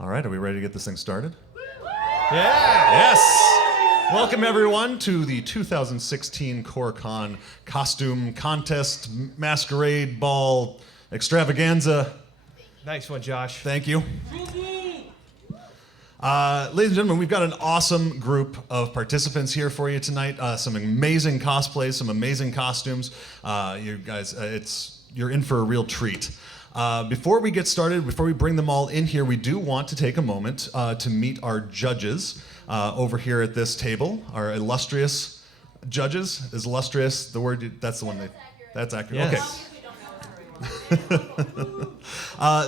All right, are we ready to get this thing started? Yeah! Yes! Welcome, everyone, to the 2016 CoreCon Costume Contest Masquerade Ball Extravaganza. Nice one, Josh. Thank you. Ladies and gentlemen, we've got an awesome group of participants here for you tonight. Some amazing cosplays, some amazing costumes. You guys, you're in for a real treat. Before we get started, before we bring them all in here, we do want to take a moment to meet our judges over here at this table. Our illustrious judges. Is illustrious the word? That's the one. That's accurate. Yes. Okay.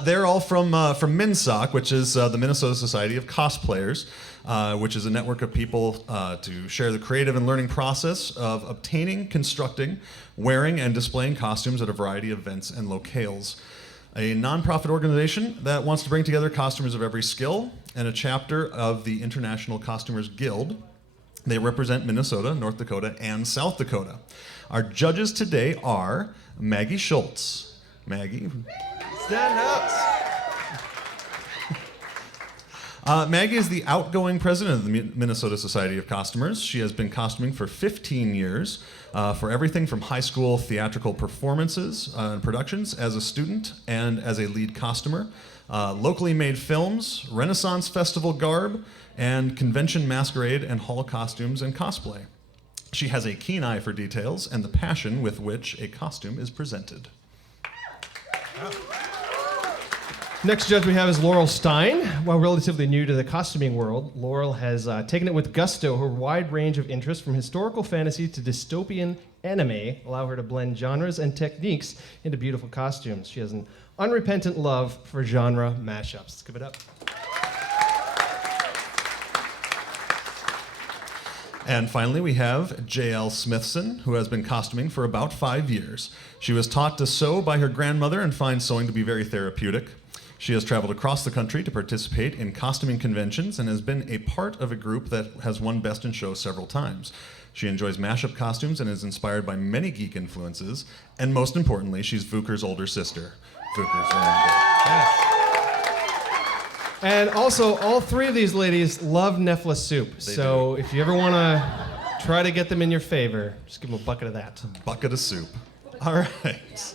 They're all from MinSoc, which is the Minnesota Society of Cosplayers, which is a network of people to share the creative and learning process of obtaining, constructing, wearing, and displaying costumes at a variety of events and locales. A nonprofit organization that wants to bring together costumers of every skill, and a chapter of the International Costumers Guild. They represent Minnesota, North Dakota, and South Dakota. Our judges today are Maggie Schultz. Maggie. Stand up. Maggie is the outgoing president of the Minnesota Society of Costumers. She has been costuming for 15 years for everything from high school theatrical performances and productions as a student and as a lead costumer, locally made films, Renaissance Festival garb, and convention masquerade and hall costumes and cosplay. She has a keen eye for details and the passion with which a costume is presented. Next judge we have is Laurel Stein. While relatively new to the costuming world, Laurel has taken it with gusto. Her wide range of interests from historical fantasy to dystopian anime allow her to blend genres and techniques into beautiful costumes. She has an unrepentant love for genre mashups. Let's give it up. And finally, we have J.L. Smithson, who has been costuming for about 5 years. She was taught to sew by her grandmother and finds sewing to be very therapeutic. She has traveled across the country to participate in costuming conventions and has been a part of a group that has won Best in Show several times. She enjoys mashup costumes and is inspired by many geek influences. And most importantly, she's Vuker's older sister. Vuker's Yes. And also, all three of these ladies love Nefla soup. So if you ever want to try to get them in your favor, just give them a bucket of that. bucket of soup. All right.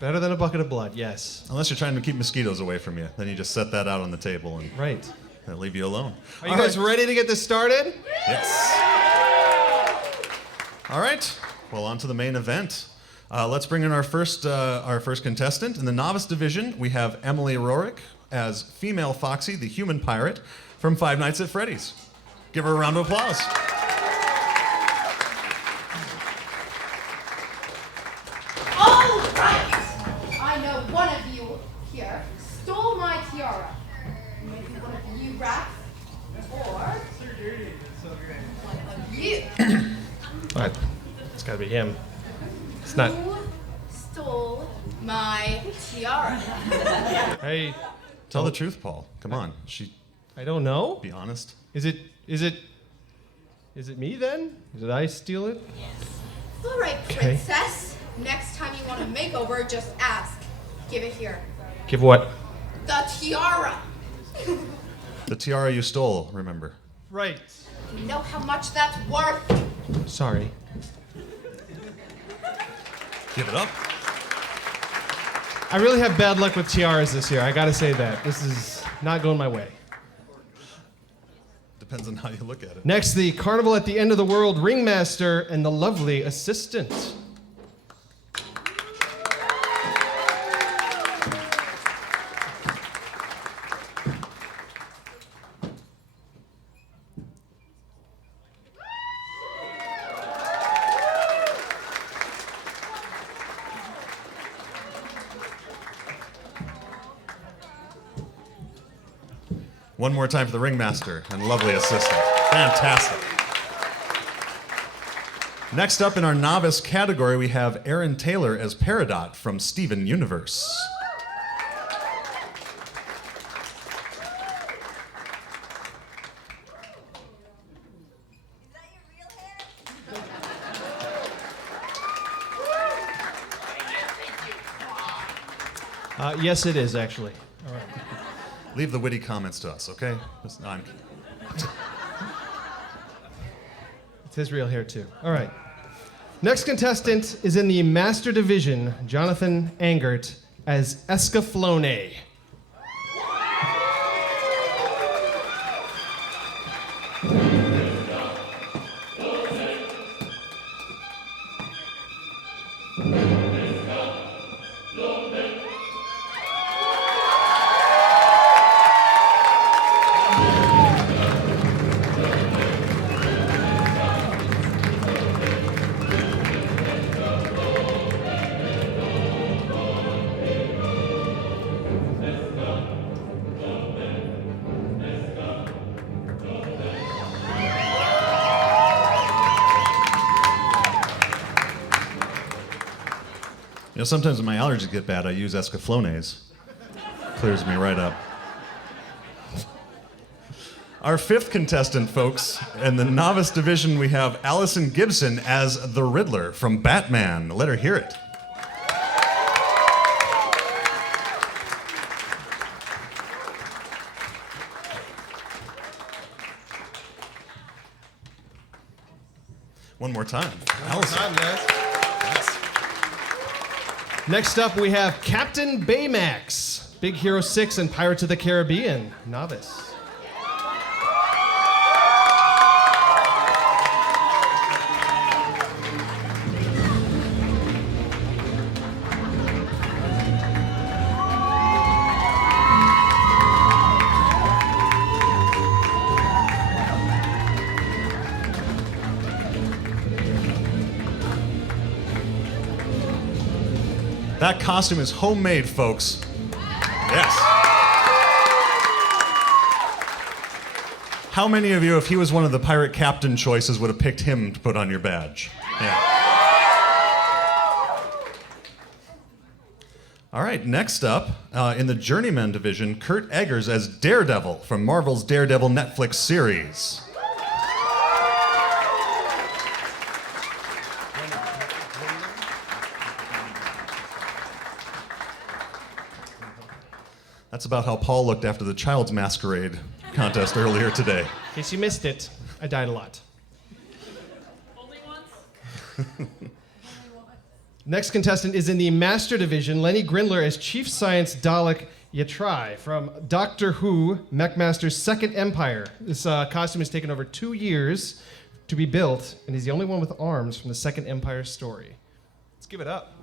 Better than a bucket of blood, yes. Unless you're trying to keep mosquitoes away from you, then you just set that out on the table and Right. they'll leave you alone. Are you guys ready to get this started? Yes. All right. Well, on to the main event. Let's bring in our first contestant. In the novice division, we have Emily Rorick as female Foxy, the human pirate, from Five Nights at Freddy's. Give her a round of applause. All right! I know one of you here stole my tiara. Maybe one of you rats, or one of you. What? It's gotta be him. It's not. Who stole my tiara? Hey, Tell the truth, Paul. Come on. I don't know. Be honest. Is it me then? Did I steal it? All right, Okay. princess. Next time you want a makeover, just ask. Give it here. Give what? The tiara. The tiara you stole, remember. Right. You know how much that's worth? Sorry. Give it up. I really have bad luck with tiaras this year. I gotta say that. This is not going my way. Depends on how you look at it. Next, the Carnival at the End of the World ringmaster and the lovely assistant. One more time for the ringmaster and lovely assistant. Fantastic. Next up in our novice category, we have Aaron Taylor as Peridot from Steven Universe. Yes, it is, actually. Leave the witty comments to us, okay? No, I'm kidding. It's Israel here too. All right. Next contestant is in the Master Division, Jonathan Angert as Escaflowne. You know, sometimes when my allergies get bad, I use Escaflownes. Clears me right up. Our fifth contestant, folks, in the novice division, we have Allison Gibson as the Riddler from Batman. Let her hear it. One more time. Allison. Next up, we have Captain Baymax, Big Hero 6 and Pirates of the Caribbean, novice. That costume is homemade, folks. Yes. How many of you, if he was one of the pirate captain choices, would have picked him to put on your badge? Yeah. All right, next up, in the Journeyman division, Kurt Eggers as Daredevil from Marvel's Daredevil Netflix series. That's about how Paul looked after the Child's Masquerade contest earlier today. In case you missed it, I died a lot. Only once? Next contestant is in the Master Division, Lenny Grindler as Chief Science Dalek Yatrai from Doctor Who, Mechmaster's Second Empire. This costume has taken over 2 years to be built, and he's the only one with arms from the Second Empire story. Let's give it up.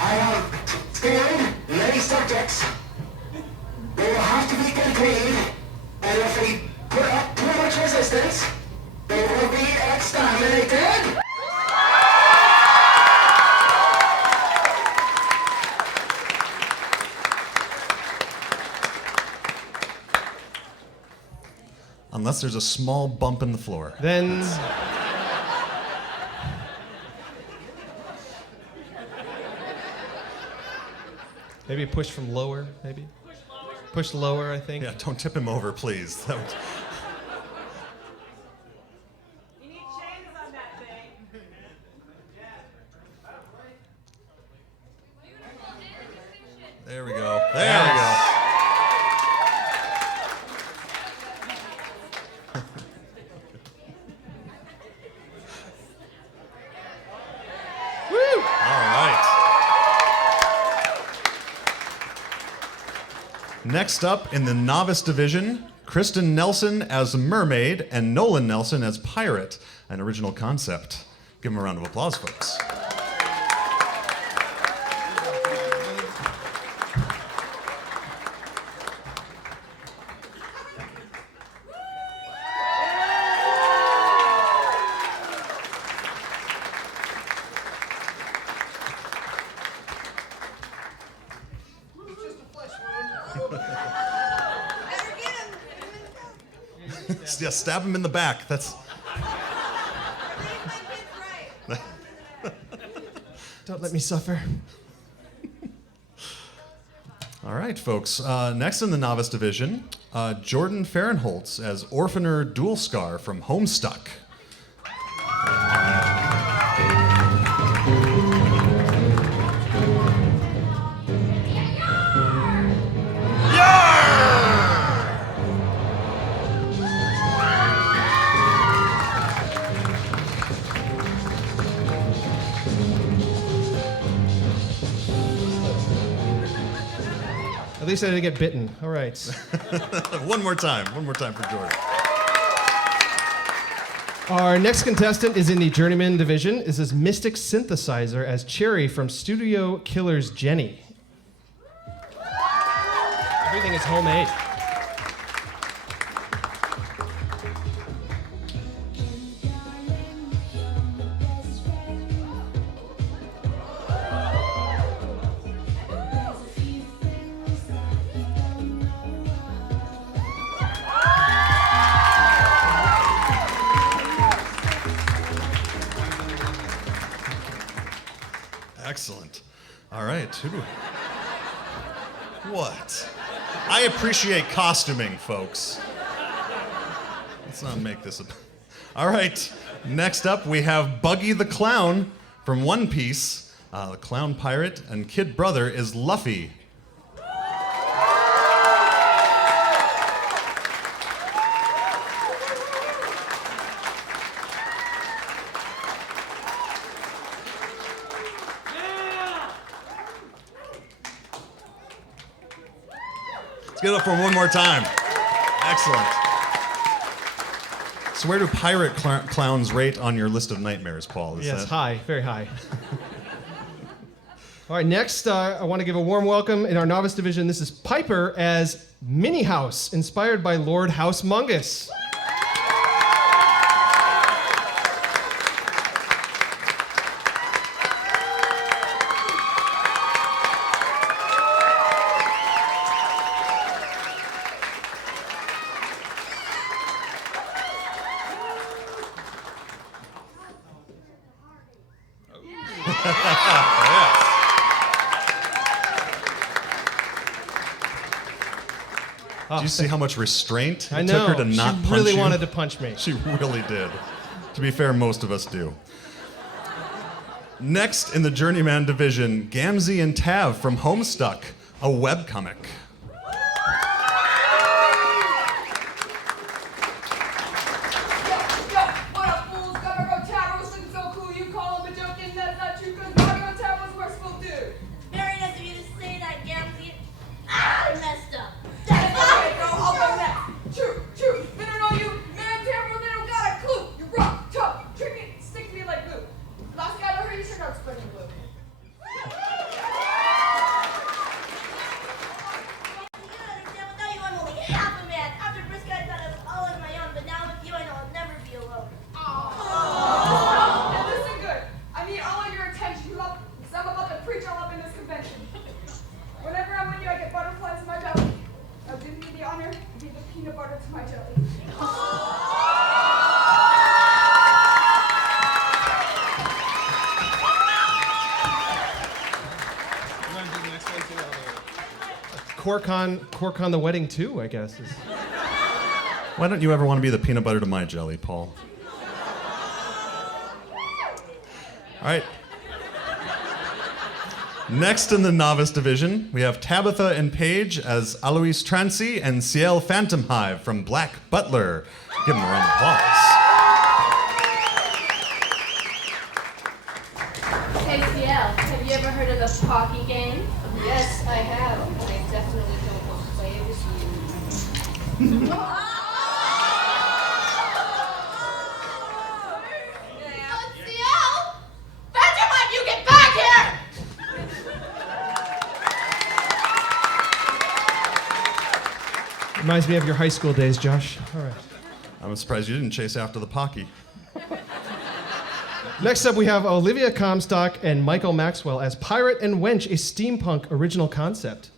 I have skilled, many subjects. They will have to be contained, and if we put up too much resistance, they will be exterminated. Unless there's a small bump in the floor. Then maybe push from lower, maybe? Push lower, I think. Yeah, don't tip him over, please. That would... You need chains on that thing. There we go. There we go. Woo! All right. Next up in the novice division, Kristen Nelson as Mermaid and Nolan Nelson as Pirate, an original concept. Give them a round of applause, folks. Yeah, stab him in the back. That's Don't let me suffer. All right, folks. Next in the novice division, Jordan Fahrenholtz as Orphaner Dualscar from Homestuck. At least I didn't get bitten. All right. One more time for Jordan. Our next contestant is in the Journeyman division. This is Mystic Synthesizer as Cherry from Studio Killer's Jenny. Everything is homemade. Excellent. All right. What? I appreciate costuming, folks. Let's not make this a... All right. Next up, we have Buggy the Clown from One Piece. The clown pirate and kid brother is Luffy. Let's get it up for one more time. Excellent. So where do pirate clowns rate on your list of nightmares, Paul? Yes, high, very high. All right, next, I want to give a warm welcome in our novice division. This is Piper as Mini House, inspired by Lord Housemungus. Do you see how much restraint I it know. took her to not punch She really you? wanted to punch me. She really did. To be fair, most of us do. Next in the Journeyman division, Gamzee and Tav from Homestuck, a webcomic. What up, fools? Gummer Tower was looking so cool, you call him a joke, and that's not true, because Mario Tower was a merciful dude. Very nice of you to say that, Gamzee. I messed up. That's okay, girl, I'll go next. True, men don't know you, man, Tamara, they don't got a clue. You're rough, tough, tricky, stick to me like glue. Last guy I heard you turned out spreading blue. You don't understand, without you, I'm only half a man. After Briscoe, I thought I was all on my own, but now with you, I know I'll never be alone. And listen good, I need all of your attention, because I'm about to preach all up in this convention. Whenever I'm with you, I get butterflies in my belly. Now do me the honor and give the peanut butter to my jelly. CoreCon the wedding too, I guess. Why don't you ever want to be the peanut butter to my jelly, Paul? All right. Next in the novice division, we have Tabitha and Paige as Alois Trancy and Ciel Phantomhive from Black Butler. Give them a round of applause. Hey, CL, have you ever heard of the Pocky game? Yes, I have. I definitely don't want to play it with you. CL! Phantomhive, you get back here! Reminds me of your high school days, Josh. All right. I'm surprised you didn't chase after the Pocky. Next up, we have Olivia Comstock and Michael Maxwell as Pirate and Wench, a steampunk original concept.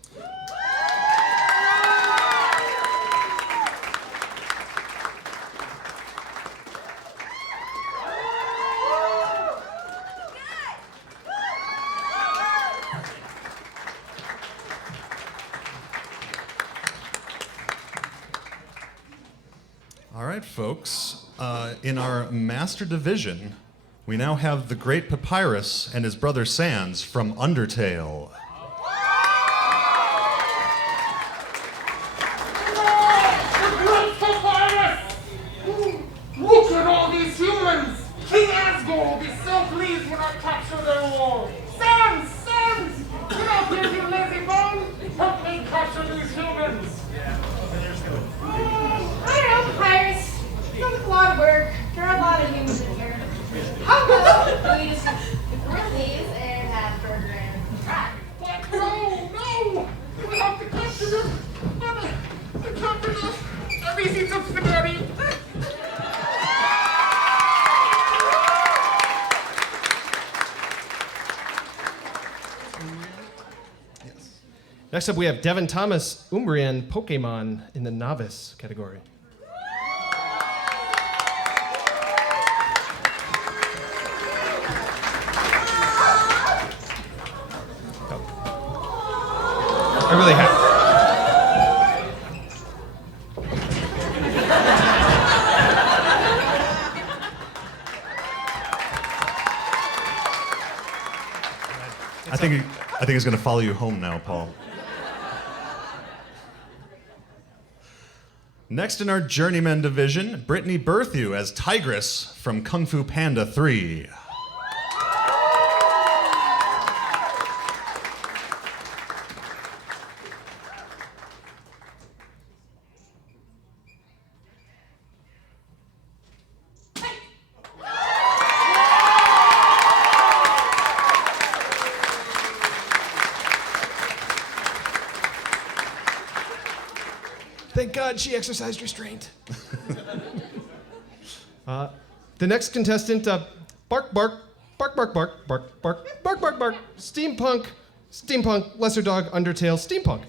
All right, folks. In our Master Division, we now have the Great Papyrus and his brother Sans from Undertale. Look at all these humans! King Asgore will be so pleased when I capture their world! Sans! Get out here, you lazy bone! Help me capture these humans! I don't know, Papyrus. Sounds like a lot of work. There are a lot of humans in here. How about we just grill these and have burger and fry? But no! We have to capture them! To capture them! At least eat some spaghetti! Next up, we have Devin Thomas, Umbrian Pokemon in the novice category. I really have. I think he's going to follow you home now, Paul. Next in our Journeyman division, Brittany Berthew as Tigress from Kung Fu Panda 3. Thank God she exercised restraint. The next contestant, bark, steampunk, lesser dog, Undertale, steampunk.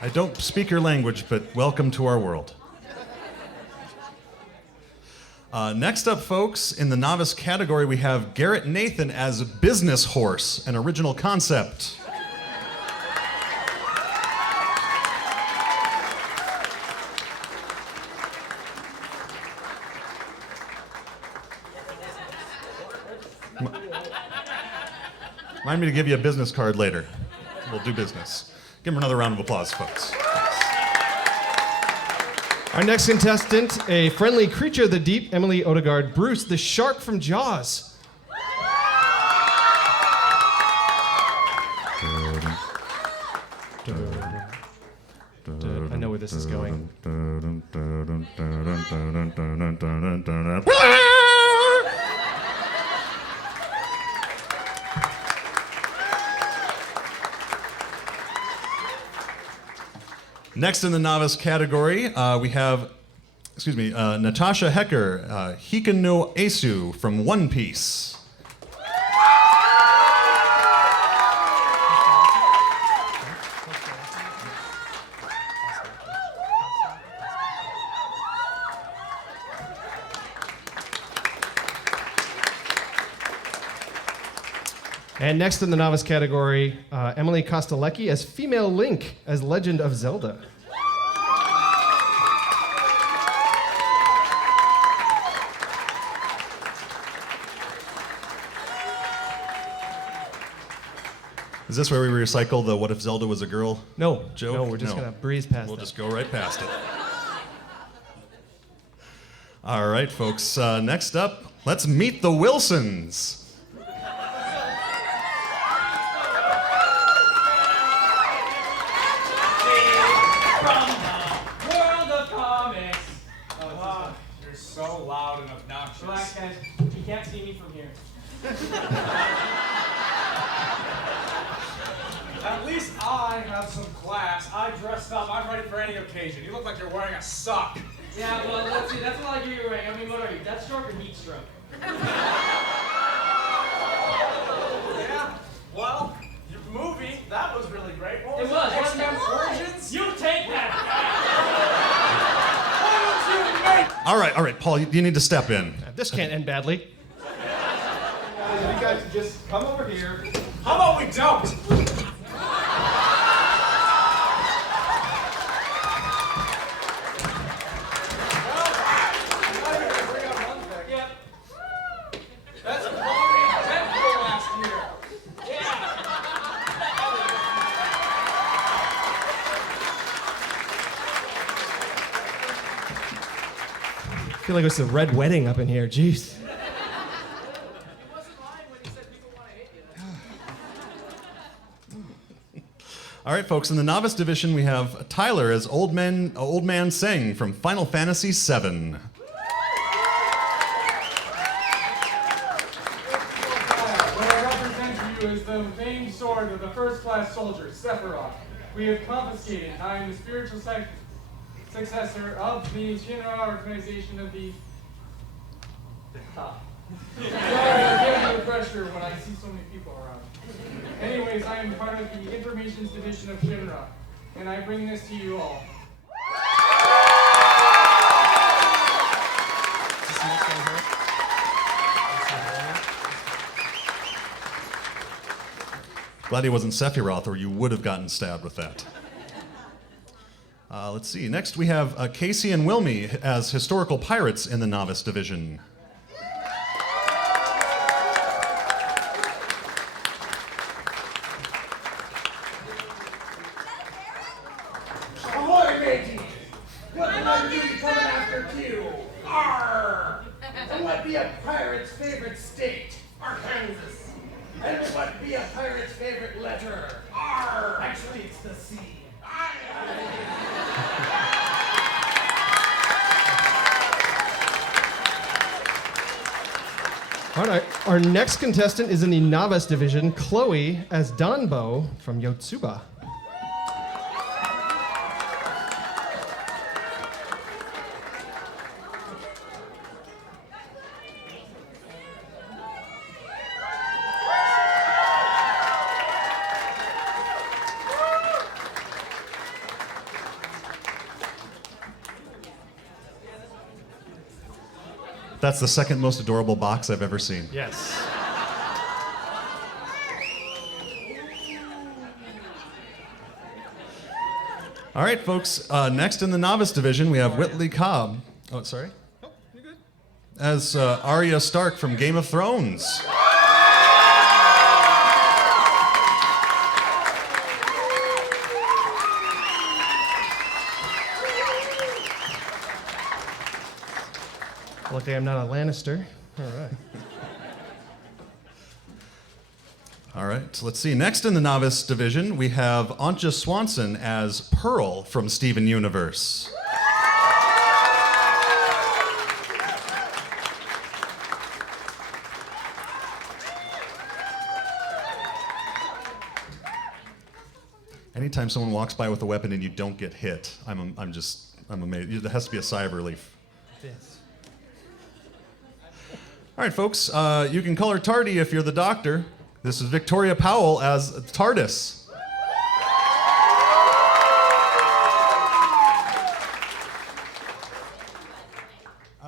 I don't speak your language, but welcome to our world. Next up, folks, in the novice category, we have Garrett Nathan as Business Horse, an original concept. Remind me to give you a business card later. We'll do business. Give him another round of applause, folks. Our next contestant, a friendly creature of the deep, Emily Odegaard, Bruce, the shark from Jaws. I know where this is going. Next in the novice category, we have, Natasha Hecker, Hiken no Asu from One Piece. And next in the novice category, Emily Kostelecki as female Link as Legend of Zelda. Is this where we recycle the "What if Zelda was a girl" No, joke? no, we're just gonna breeze past We'll that. just go right past it. All right, folks. Next up, let's meet the Wilsons. World of comics. You're so loud and obnoxious. Relax, guys. You can't see me from here. At least I have some class. I dressed up. I'm ready for any occasion. You look like you're wearing a sock. Yeah, well, let's see. That's not like you're wearing. I mean, what are you? Deathstroke or Heatstroke? right, Paul, you need to step in. This can't end badly. You guys just come over here. How about we don't? Yep. That's the Bobby 10th for last year. I feel like it's a red wedding up in here. Jeez. He wasn't lying when he said people want to hate you. All right, folks, in the novice division, we have Tyler as Old Man Seng from Final Fantasy VII. What I represent to you is the famed sword of the first-class soldier, Sephiroth. We have confiscated. I am the spiritual successor of the Shinra organization of the... Sorry, I'm getting the pressure when I see so many people around. Anyways, I am part of the Informations Division of Shinra, and I bring this to you all. Glad he wasn't Sephiroth, or you would have gotten stabbed with that. Let's see. Next, we have Casey and Wilmy as historical pirates in the novice division. Ahoy, matey! What might you be coming after too? Arr! And what be a pirate's favorite state? Arkansas. And what be a pirate's favorite letter? R. Actually, it's the C. All right, our next contestant is in the novice division, Chloe as Danbo from Yotsuba. That's the second most adorable box I've ever seen. Yes. All right, folks. Next in the novice division, we have Whitley Cobb. Oh, sorry. Oh, you're good. As Arya Stark from Game of Thrones. Luckily, I'm not a Lannister. All right. All right, so let's see. Next in the novice division, we have Antja Swanson as Pearl from Steven Universe. Anytime someone walks by with a weapon and you don't get hit, I'm amazed. There has to be a sigh of relief. Yes. All right, folks, you can call her Tardy if you're the doctor. This is Victoria Powell as TARDIS.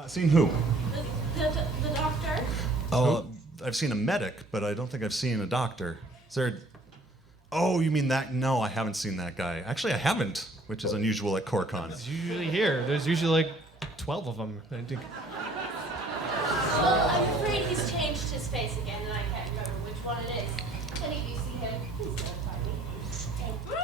Seen who? The doctor? Oh, I've seen a medic, but I don't think I've seen a doctor. Is there? Oh, you mean that? No, I haven't seen that guy. Actually, I haven't, which is unusual at CoreCon. It's usually here. There's usually like 12 of them. I think. Well, I'm afraid he's changed his face again, and I can't remember which one it is. Any of you see him, please notify me. Thank you.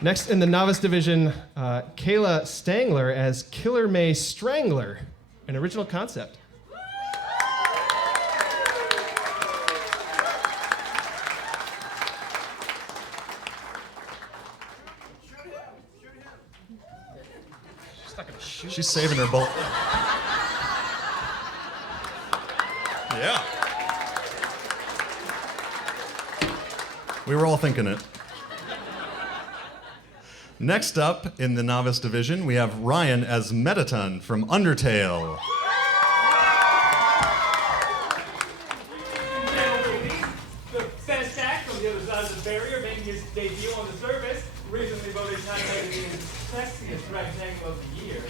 Next in the novice division, Kayla Stangler as Killer May Strangler, an original concept. She's saving her bullet. Yeah. We were all thinking it. Next up in the novice division, we have Ryan as Metaton from Undertale. The best act from the other side of the barrier making his debut on the sexiest rectangle of the year.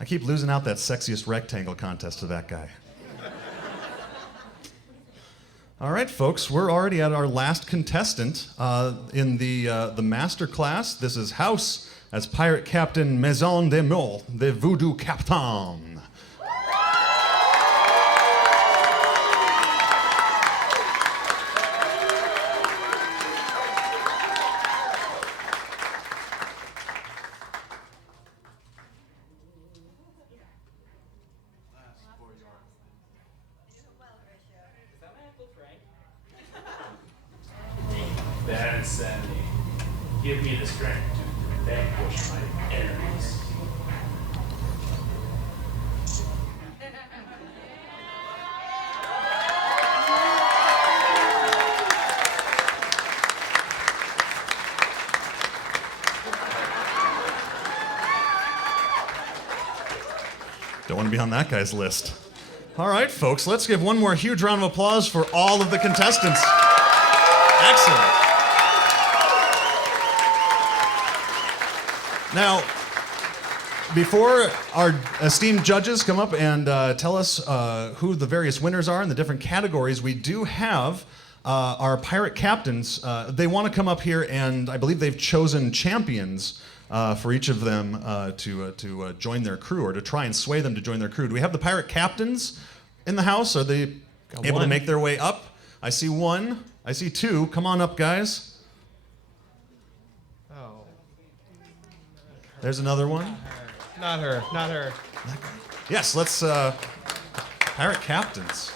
I keep losing out that sexiest rectangle contest to that guy. All right, folks, we're already at our last contestant in the master class. This is House as Pirate Captain Maison de Mole, the Voodoo Captain. That insanity. Give me the strength to vanquish my enemies. Don't want to be on that guy's list. All right, folks, let's give one more huge round of applause for all of the contestants. Excellent. Now, before our esteemed judges come up and tell us who the various winners are in the different categories, we do have our pirate captains. They want to come up here, and I believe they've chosen champions for each of them to join their crew, or to try and sway them to join their crew. Do we have the pirate captains in the house? Are they able to make their way up? I see one. I see two. Come on up, guys. Oh. There's another one. Not her. Not her. Yes, let's pirate captains.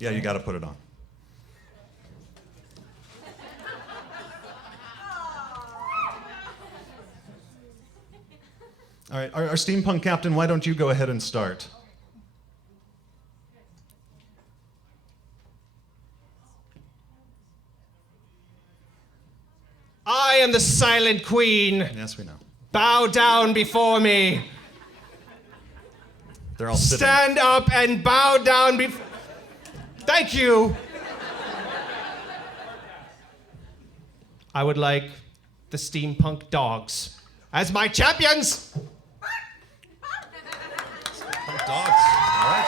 Yeah, you got to put it on. All right, our steampunk captain, why don't you go ahead and start? I am the Silent Queen. Yes, we know. Bow down before me. They're all sitting. Stand up and bow down before. Thank you. I would like the steampunk dogs as my champions. Dogs. All right.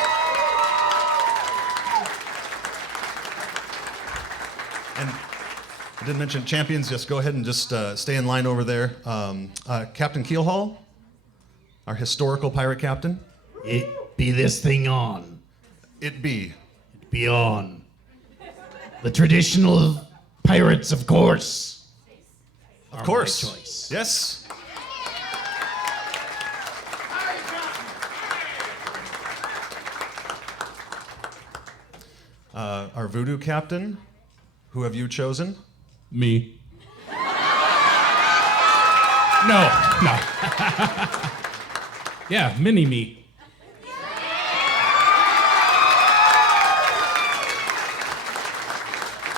And I didn't mention champions. Just go ahead and just stay in line over there. Captain Keelhaul, our historical pirate captain. It be this thing on. It be. It be on. The traditional pirates, of course. Of course. My choice. Yes. Our voodoo captain, who have you chosen? Me. No. Yeah, mini me.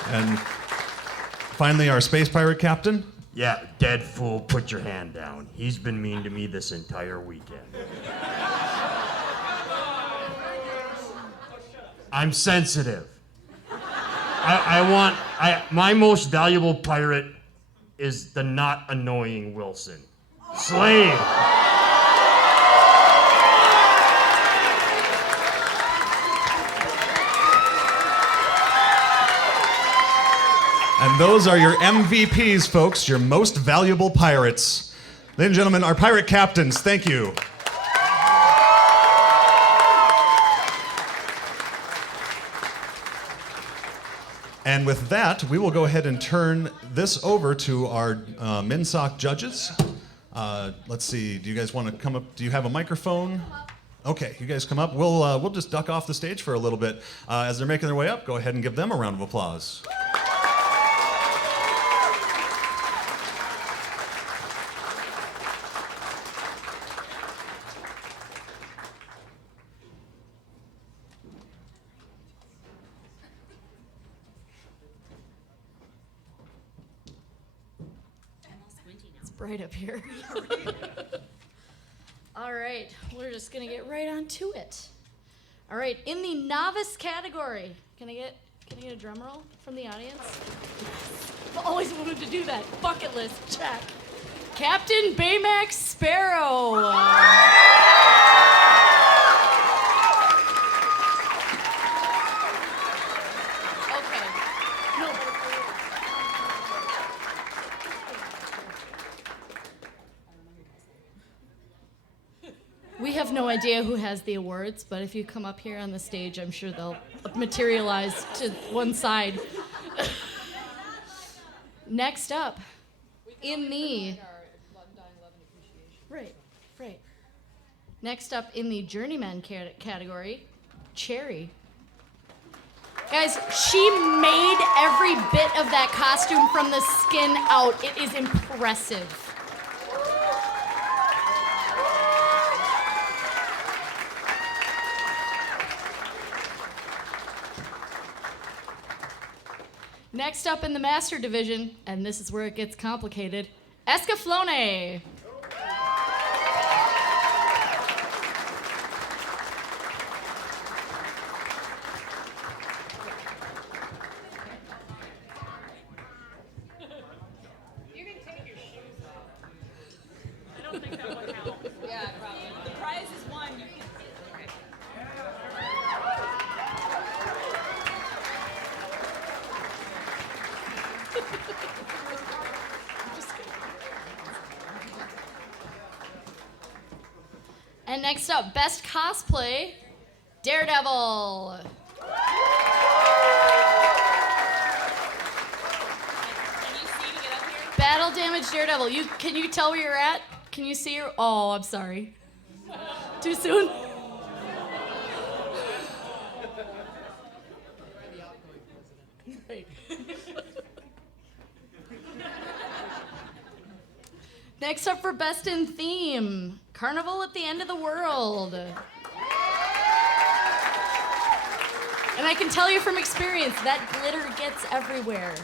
And finally, our space pirate captain. Yeah, dead fool, put your hand down. He's been mean to me this entire weekend. I'm sensitive. My most valuable pirate is the not annoying Wilson. Slave. And those are your MVPs, folks, your most valuable pirates. Ladies and gentlemen, our pirate captains, thank you. And with that, we will go ahead and turn this over to our MinSoc judges. Let's see, do you guys want to come up? Do you have a microphone? Okay, you guys come up. We'll just duck off the stage for a little bit. As they're making their way up, go ahead and give them a round of applause. bright up here. All right, we're just gonna get right on to it. All right, in the novice category, can I get a drum roll from the audience? I've always wanted to do that. Bucket list, check. Captain Baymax Sparrow. Okay. No. We have no idea who has the awards, but if you come up here on the stage, I'm sure they'll materialize to one side. Next up, in the... Right. Next up in the journeyman category, Cherry. Guys, she made every bit of that costume from the skin out. It is impressive. Next up in the master division, and this is where it gets complicated, Escaflowne. You can take your shoes off. I don't think that would help. Yeah, probably. The prize is won. You can. Okay. And next up, best cosplay, Daredevil. Can you see to get up here? Battle damage Daredevil. Can you tell where you're at? Can you see her? Oh, I'm sorry. Too soon? Next up for best in theme, Carnival at the End of the World. And I can tell you from experience, that glitter gets everywhere.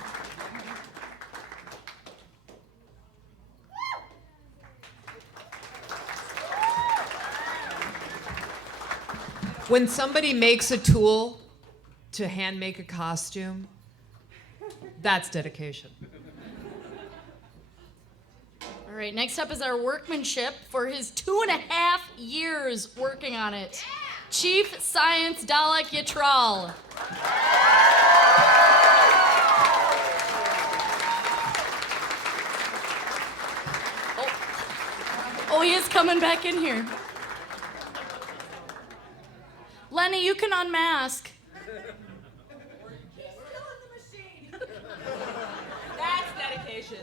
When somebody makes a tool to hand make a costume, that's dedication. All right, next up is our workmanship for his 2.5 years working on it. Chief Science Dalek Yatral. Oh, he is coming back in here. Lenny, you can unmask. That's dedication.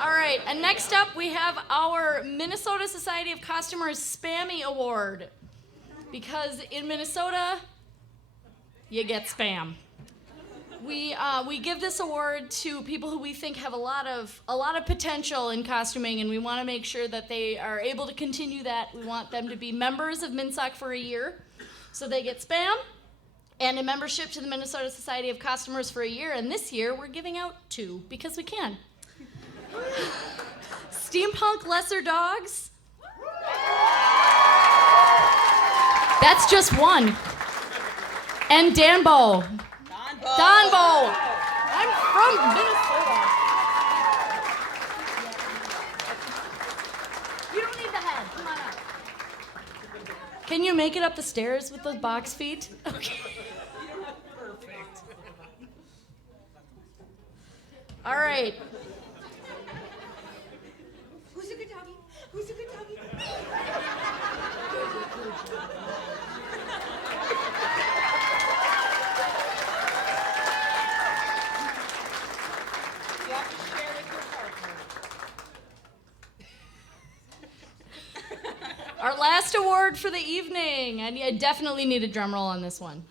All right, and next up we have our Minnesota Society of Costumers Spammy Award. Because in Minnesota, you get spam. We give this award to people who we think have a lot of potential in costuming, and we want to make sure that they are able to continue that. We want them to be members of MinSoc for a year, so they get spam, and a membership to the Minnesota Society of Costumers for a year. And this year we're giving out 2 because we can. Steampunk Lesser Dogs. That's just one. And Danbo. Donbo. I'm from Minnesota. You don't need the head. Come on up. Can you make it up the stairs with those box feet? Okay. Perfect. All right. Who's a good doggy? Who's a good doggy? You have to share with your partner. Our last award for the evening, and I definitely need a drum roll on this one.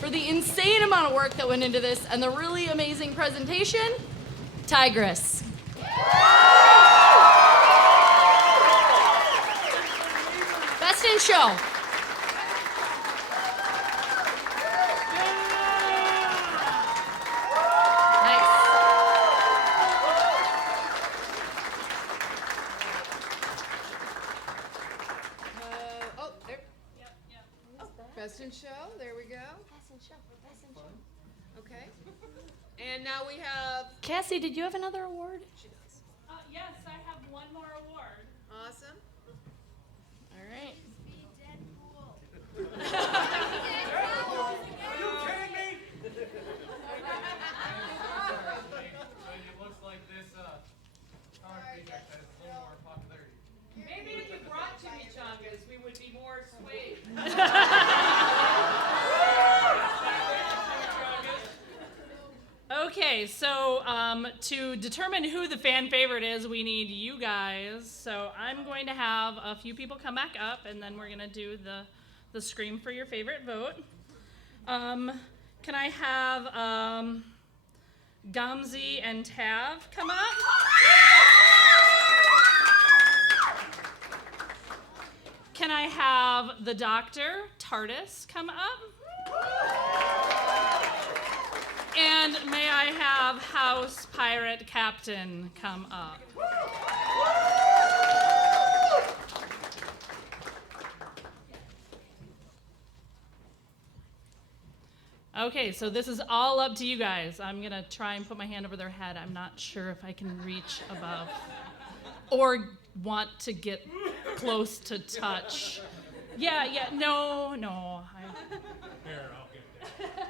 For the insane amount of work that went into this and the really amazing presentation, Tigress. Best in show. Nice. And now we have. Cassie, did you have another award? Yes, I have one more award. Awesome. All right. Are you kidding me? It looks like this power project has a little more popularity. Maybe if you brought chimichangas, we would be more swayed. Okay, so to determine who the fan favorite is, we need you guys. So I'm going to have a few people come back up, and then we're going to do the scream for your favorite vote. Can I have Gamzee and Tav come up? Can I have the Doctor, Tardis, come up? And may I have House Pirate Captain come up? Okay, so this is all up to you guys. I'm gonna try and put my hand over their head. I'm not sure if I can reach above or want to get close to touch. Yeah, no. Here, I'll get that.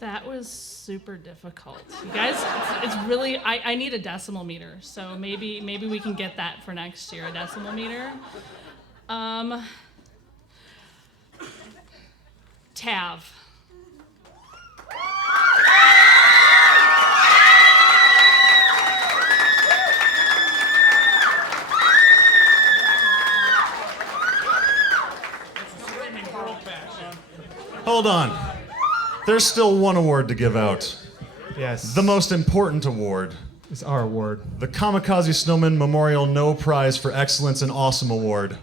That was super difficult. You guys, it's really, I need a decimal meter, so maybe we can get that for next year, a decimal meter. Tav. Hold on. There's still one award to give out. Yes. The most important award. It's our award. The Kamikaze Snowman Memorial No Prize for Excellence and Awesome Award.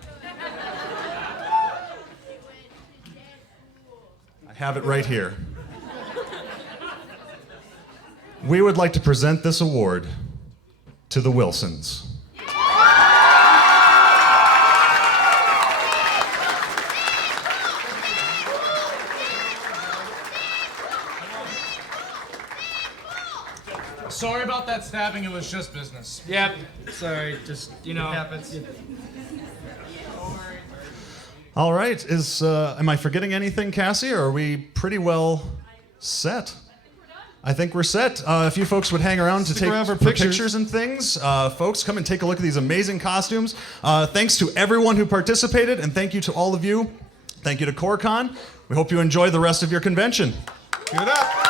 I have it right here. We would like to present this award to the Wilsons. Sorry about that stabbing, it was just business. Yep. Sorry, just, It happens. All right, am I forgetting anything, Cassie, or are we pretty well set? I think we're set. If you folks would hang around to Stick take around for for pictures and things, folks, come and take a look at these amazing costumes. Thanks to everyone who participated, and thank you to all of you. Thank you to CoreCon. We hope you enjoy the rest of your convention. Give it up.